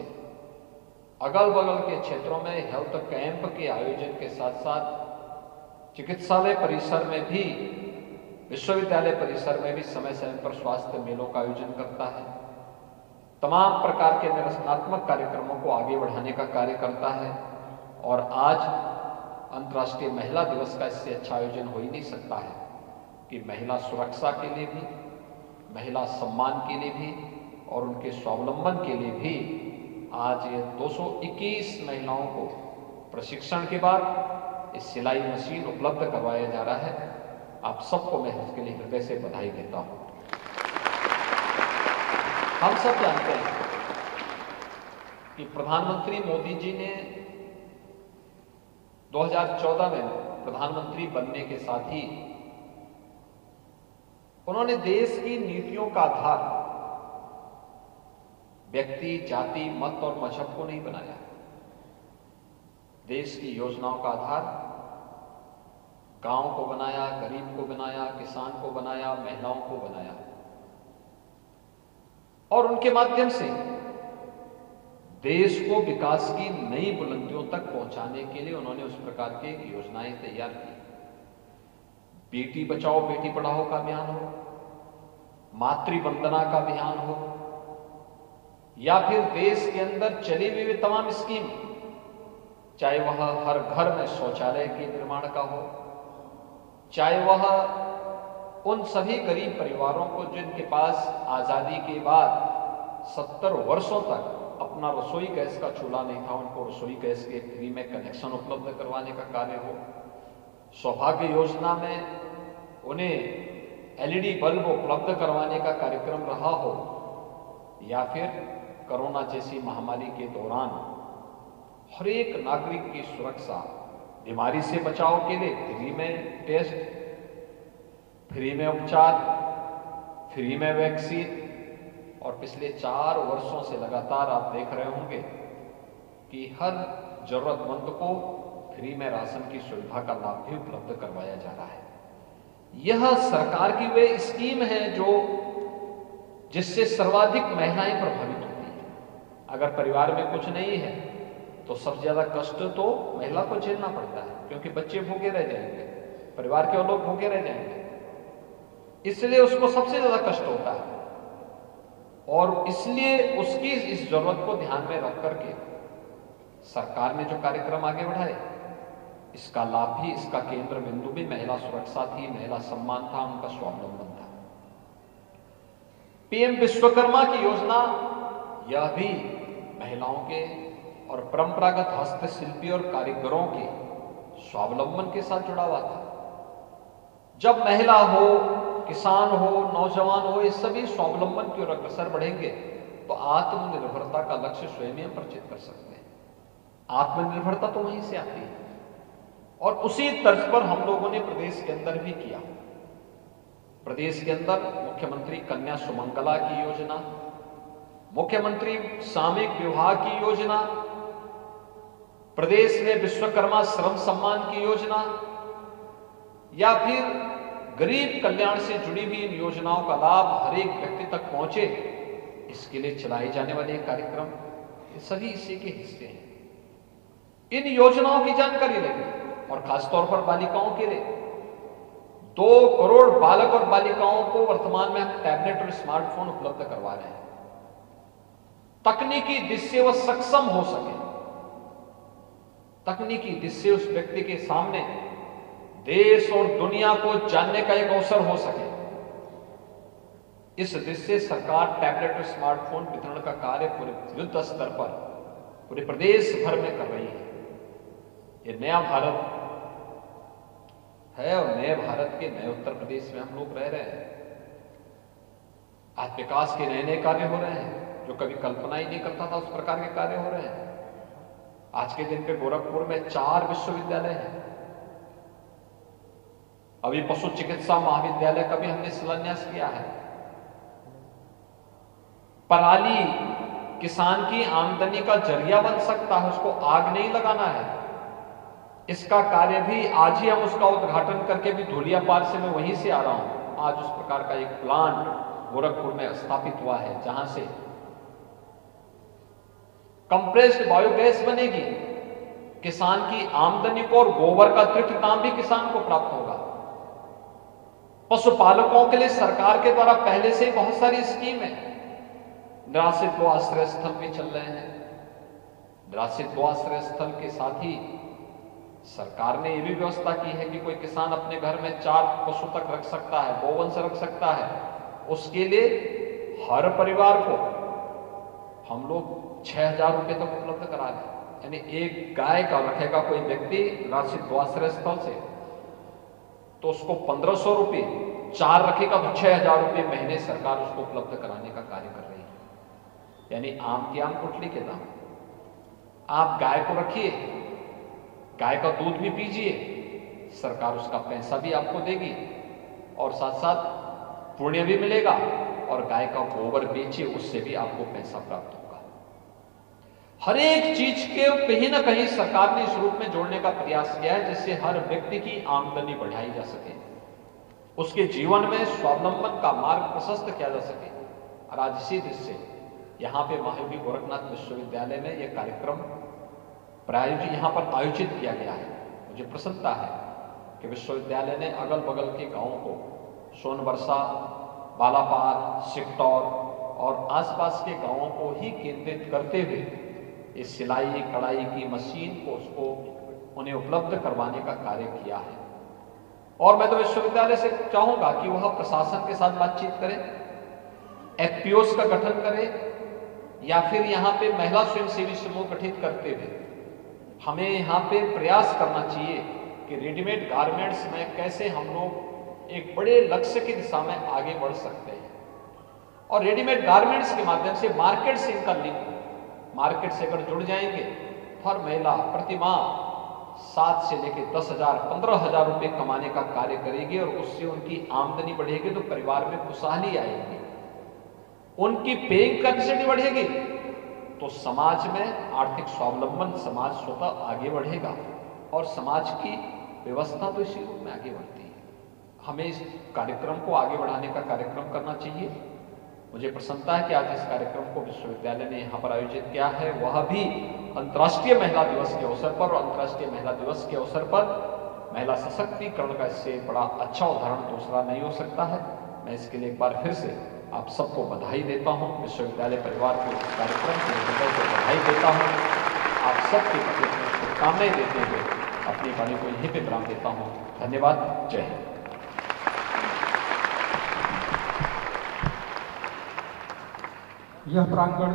अगल बगल के क्षेत्रों में हेल्थ कैंप के आयोजन के साथ साथ चिकित्सालय परिसर में भी, विश्वविद्यालय परिसर में भी समय समय पर स्वास्थ्य मेलों का आयोजन करता है। तमाम प्रकार के निरसनात्मक कार्यक्रमों को आगे बढ़ाने का कार्य करता है। और आज अंतर्राष्ट्रीय महिला दिवस का इससे अच्छा आयोजन हो ही नहीं सकता है कि महिला सुरक्षा के लिए भी, महिला सम्मान के लिए भी और उनके स्वावलंबन के लिए भी आज ये 221 महिलाओं को प्रशिक्षण के बाद इस सिलाई मशीन उपलब्ध करवाया जा रहा है। आप सबको मैं इसके लिए हृदय से बधाई देता हूं। हम सब जानते हैं कि प्रधानमंत्री मोदी जी ने 2014 में प्रधानमंत्री बनने के साथ ही उन्होंने देश की नीतियों का आधार व्यक्ति, जाति, मत और मजहब को नहीं बनाया। देश की योजनाओं का आधार गांव को बनाया, गरीब को बनाया, किसान को बनाया, महिलाओं को बनाया और उनके माध्यम से देश को विकास की नई बुलंदियों तक पहुंचाने के लिए उन्होंने उस प्रकार की योजनाएं तैयार की। बेटी बचाओ बेटी पढ़ाओ का अभियान हो, मातृ वंदना का अभियान हो, या फिर देश के अंदर चली हुई तमाम स्कीम, चाहे वह हर घर में शौचालय के निर्माण का हो, चाहे वह उन सभी गरीब परिवारों को जिनके पास आजादी के बाद 70 वर्षों तक अपना रसोई गैस का चूल्हा नहीं था, उनको रसोई गैस के फ्री में कनेक्शन उपलब्ध करवाने का कार्य हो, सौभाग्य योजना में उन्हें एलईडी बल्ब उपलब्ध करवाने का कार्यक्रम रहा हो, या फिर कोरोना जैसी महामारी के दौरान हर एक नागरिक की सुरक्षा, बीमारी से बचाव के लिए फ्री में टेस्ट, फ्री में उपचार, फ्री में वैक्सीन, और पिछले 4 वर्षों से लगातार आप देख रहे होंगे कि हर जरूरतमंद को फ्री में राशन की सुविधा का लाभ भी उपलब्ध करवाया जा रहा है। यह सरकार की वे स्कीम है जिससे सर्वाधिक महिलाएं प्रभावित होती हैं। अगर परिवार में कुछ नहीं है तो सबसे ज्यादा कष्ट तो महिला को झेलना पड़ता है, क्योंकि बच्चे भूखे रह जाएंगे, परिवार के लोग भूखे रह जाएंगे, इसलिए उसको सबसे ज्यादा कष्ट होता है। और इसलिए उसकी इस जरूरत को ध्यान में रख करके सरकार ने जो कार्यक्रम आगे बढ़ाए, इसका लाभ भी, इसका केंद्र बिंदु भी महिला सुरक्षा थी, महिला सम्मान था, उनका स्वावलंबन था। पीएम विश्वकर्मा की योजना, यह भी महिलाओं के और परंपरागत हस्तशिल्पी और कारीगरों के स्वावलंबन के साथ जुड़ा हुआ था। जब महिला हो, किसान हो, नौजवान हो, ये सभी स्वावलंबन की ओर अग्रसर बढ़ेंगे तो आत्मनिर्भरता का लक्ष्य स्वयं ही हम अर्जित कर सकते हैं। आत्मनिर्भरता तो वहीं से आती है और उसी तर्ज पर हम लोगों ने प्रदेश के अंदर भी किया। प्रदेश के अंदर मुख्यमंत्री कन्या सुमंगला की योजना, मुख्यमंत्री सामूहिक विवाह की योजना, प्रदेश में विश्वकर्मा श्रम सम्मान की योजना, या फिर गरीब कल्याण से जुड़ी हुई इन योजनाओं का लाभ हर एक व्यक्ति तक पहुंचे, इसके लिए चलाए जाने वाले कार्यक्रम, ये सभी इसी के हिस्से हैं। इन योजनाओं की जानकारी लेंगे और खासतौर पर बालिकाओं के लिए 2 करोड़ बालक और बालिकाओं को वर्तमान में हम टैबलेट और स्मार्टफोन उपलब्ध करवा रहे हैं, तकनीकी दृष्टि से वह सक्षम हो सके, तकनीकी दृष्टि से उस व्यक्ति के सामने देश और दुनिया को जानने का एक अवसर हो सके। इस दृष्टि से सरकार टैबलेट और स्मार्टफोन वितरण का कार्य पूरे युद्ध स्तर पर पूरे प्रदेश भर में कर रही है। ये नया भारत है और नए भारत के नए उत्तर प्रदेश में हम लोग रह रहे हैं। आज विकास के नए नए कार्य हो रहे हैं जो कभी कल्पना ही नहीं करता था, उस प्रकार के कार्य हो रहे हैं। आज के दिन पे गोरखपुर में 4 विश्वविद्यालय हैं। अभी पशु चिकित्सा महाविद्यालय का भी हमने शिलान्यास किया है। पराली किसान की आमदनी का जरिया बन सकता है, उसको आग नहीं लगाना है। इसका कार्य भी आज ही हम उसका उद्घाटन करके भी धुलियापार से मैं वहीं से आ रहा हूं। आज उस प्रकार का एक प्लांट गोरखपुर में स्थापित हुआ है, जहां से कंप्रेस्ड बायोगैस बनेगी, किसान की आमदनी को और गोबर का अतिरिक्त दाम भी किसान को प्राप्त होगा। पशुपालकों के लिए सरकार के द्वारा पहले से ही बहुत सारी स्कीम है। निराश्रित गो आश्रय स्थल भी चल रहे हैं। निराश्रित गो आश्रय स्थल के साथ ही सरकार ने यह भी व्यवस्था की है कि कोई किसान अपने घर में 4 पशु तक रख सकता है, गोवंश रख सकता है। उसके लिए हर परिवार को हम लोग 6,000 रुपए तक उपलब्ध करा दें। यानी एक गाय का रखेगा कोई व्यक्ति निराश्रित गो आश्रय स्थल से, तो उसको 1,500 रुपये, 4 रखेगा तो 6,000 रुपये महीने सरकार उसको उपलब्ध कराने का कार्य कर रही है। यानी आम की आम कुटली के दाम। आप गाय को रखिए, गाय का दूध भी पीजिए, सरकार उसका पैसा भी आपको देगी और साथ साथ पुण्य भी मिलेगा, और गाय का गोबर बेचिए, उससे भी आपको पैसा प्राप्त होगा। हर एक चीज के कहीं ना कहीं सरकार ने इस रूप में जोड़ने का प्रयास किया है जिससे हर व्यक्ति की आमदनी बढ़ाई जा सके, उसके जीवन में स्वावलंबन का मार्ग प्रशस्त किया जा सके। और आज इसी दृष्टि से यहाँ पे महायोगी गोरखनाथ विश्वविद्यालय में यह कार्यक्रम प्रायोजित यहाँ पर आयोजित किया गया है। मुझे प्रसन्नता है कि विश्वविद्यालय ने अगल बगल के गांवों को सोनबरसा, बालापार, सिकटौर और आसपास के गांवों को ही केंद्रित करते हुए इस सिलाई कढ़ाई की मशीन को उसको उन्हें उपलब्ध करवाने का कार्य किया है। और मैं तो विश्वविद्यालय से चाहूंगा कि वह प्रशासन के साथ बातचीत करें, एफपीओस का गठन करें, या फिर यहाँ पे महिला स्वयंसेवी समूह गठित करते हुए हमें यहाँ पे प्रयास करना चाहिए कि रेडीमेड गारमेंट्स में कैसे हम लोग एक बड़े लक्ष्य की दिशा में आगे बढ़ सकते हैं। और रेडीमेड गारमेंट्स के माध्यम से मार्केट से इनका लिंक, मार्केट से अगर जुड़ जाएंगे, हर महिला प्रति माह 7 से लेकर 10,000, 15,000 रुपये कमाने का कार्य करेगी और उससे उनकी आमदनी बढ़ेगी तो परिवार में खुशहाली आएगी, उनकी पेइंग कैपेसिटी बढ़ेगी तो समाज में आर्थिक स्वावलंबन समाज स्वतः आगे बढ़ेगा और समाज की व्यवस्था तो इसी रूप में आगे बढ़ती है। हमें इस कार्यक्रम को आगे बढ़ाने का कार्यक्रम करना चाहिए। मुझे प्रसन्नता है कि आज इस कार्यक्रम को विश्वविद्यालय ने यहाँ पर आयोजित किया है, वह भी अंतर्राष्ट्रीय महिला दिवस के अवसर पर। और अंतर्राष्ट्रीय महिला दिवस के अवसर पर महिला सशक्तिकरण का इससे बड़ा अच्छा उदाहरण दूसरा नहीं हो सकता है। मैं इसके लिए एक बार फिर से आप सबको बधाई देता हूं, विश्वविद्यालय परिवार को इस कार्यक्रम के हृदय से बधाई देता हूं। आप सबके प्रति शुभकामनाएं देते हुए अपनी वाणी को यहीं पे विराम देता हूं। धन्यवाद। जय हिंद। यह प्रांगण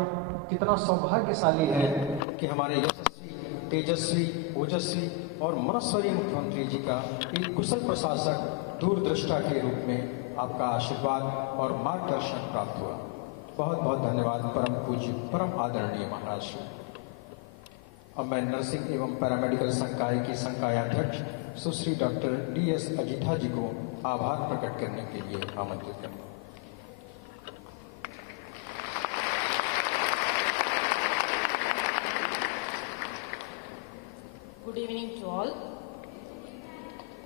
कितना सौभाग्यशाली है कि हमारे यशस्वी, तेजस्वी, ओजस्वी और मनस्वी मुख्यमंत्री जी का एक कुशल प्रशासक, दूरदृष्टा के रूप में आपका आशीर्वाद और मार्गदर्शन प्राप्त हुआ। बहुत बहुत धन्यवाद परम पूज्य, परम आदरणीय महाराज श्री। अब मैं नर्सिंग एवं पैरामेडिकल संकाय की संकायाध्यक्ष सुश्री डॉक्टर DS अजीठा जी को आभार प्रकट करने के लिए आमंत्रित करूँगा। Good evening to all.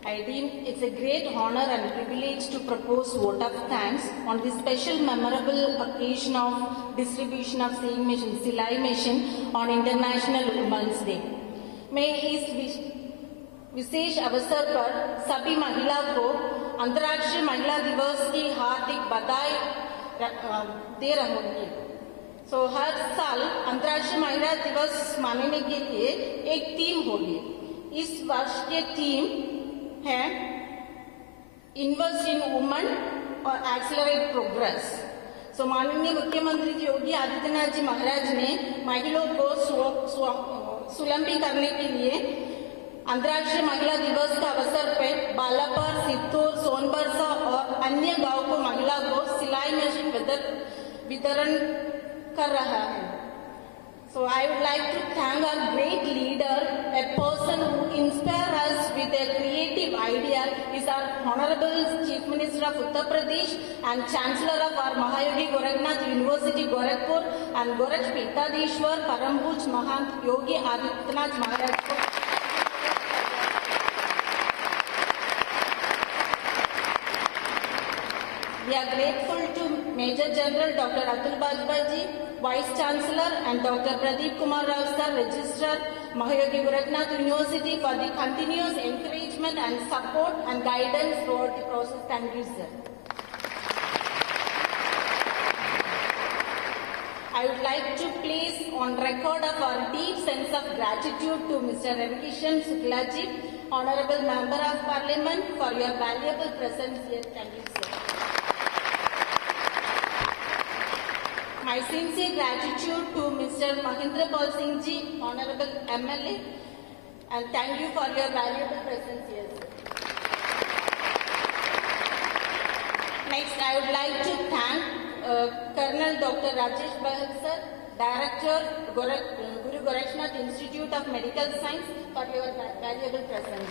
I deem it's a great honor and privilege to propose vote of thanks on this special memorable occasion of distribution of sewing machine, सिलाई machine on International Women's Day. मैं इस विशेष अवसर पर सभी महिलाओं को अंतर्राष्ट्रीय महिला दिवस की हार्दिक बधाई दे रही हूँ। हर साल अंतर्राष्ट्रीय महिला दिवस मनाने के लिए एक थीम होगी। इस वर्ष की थीम है इन्वेस्ट इन वुमेन और एक्सेलरेट प्रोग्रेस। माननीय मुख्यमंत्री योगी आदित्यनाथ जी महाराज ने महिलाओं को स्वावलंबी करने के लिए अंतर्राष्ट्रीय महिला दिवस का अवसर पर बालापार, सित्तूर, सोनबरसा और अन्य गांव को महिलाओं को सिलाई मशीन वितरण कर रहा है। So I would like to thank our great leader, a person who inspires us with a creative idea, is our Honorable Chief Minister of Uttar Pradesh and Chancellor of our Mahayogi Gorakhnath University, Gorakhpur, and Gorakh Pitadeshwar Parampuj Mahant Yogi Adityanath Maharaj. We are grateful to Major General Dr. Atul Bajpai, Vice Chancellor, and Dr. Pradeep Kumar Rao sir, Registrar, Mahayogi Gorakhnath University, for the continuous encouragement and support and guidance throughout the process. Thank you, sir. I would like to place on record of our deep sense of gratitude to Mr. Ravikishan Suklaji, Honorable Member of Parliament, for your valuable presence here. Thank you, sir. My sincere gratitude to Mr. Mahindra Pal Singh ji, Honorable MLA, and thank you for your valuable presence here, sir. Next, I would like to thank Colonel Dr. Rajesh Bahal sir, Director, Guru Gorakhnath Institute of Medical Science, for your valuable presence.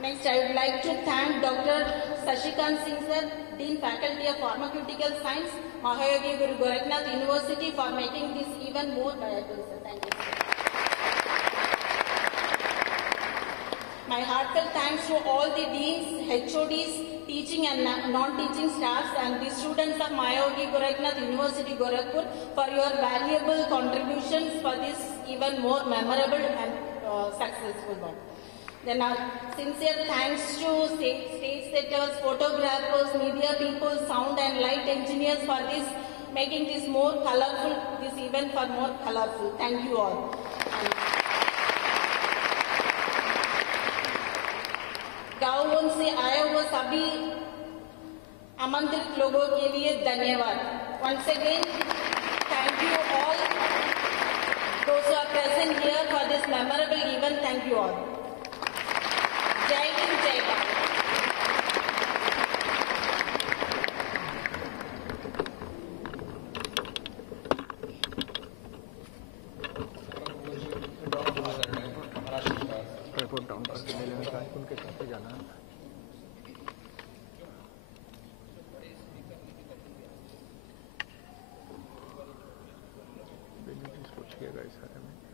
Next, I would like to thank Dr. Sashikant Singh sir, Dean Faculty of Pharmaceutical Science, Mahayogi Guru Gorakhnath University, for making this even more viable, sir. Thank you, sir. My heartfelt thanks to all the deans, HODs, teaching and non-teaching staffs, and the students of Mahayogi Gorakhnath University, Gorakhpur, for your valuable contributions for this even more memorable and successful one. Then our sincere thanks to stage setters, photographers, media people, sound and light engineers for this, making this more colorful, this event for more colorful. Thank you all. गाँव से आए हुए सभी आमंत्रित लोगों के लिए धन्यवाद. Once again, thank you all those who are present here for this memorable event. Thank you all. Jai Hind, Jai Bharat. पूछिएगा इस बारे में.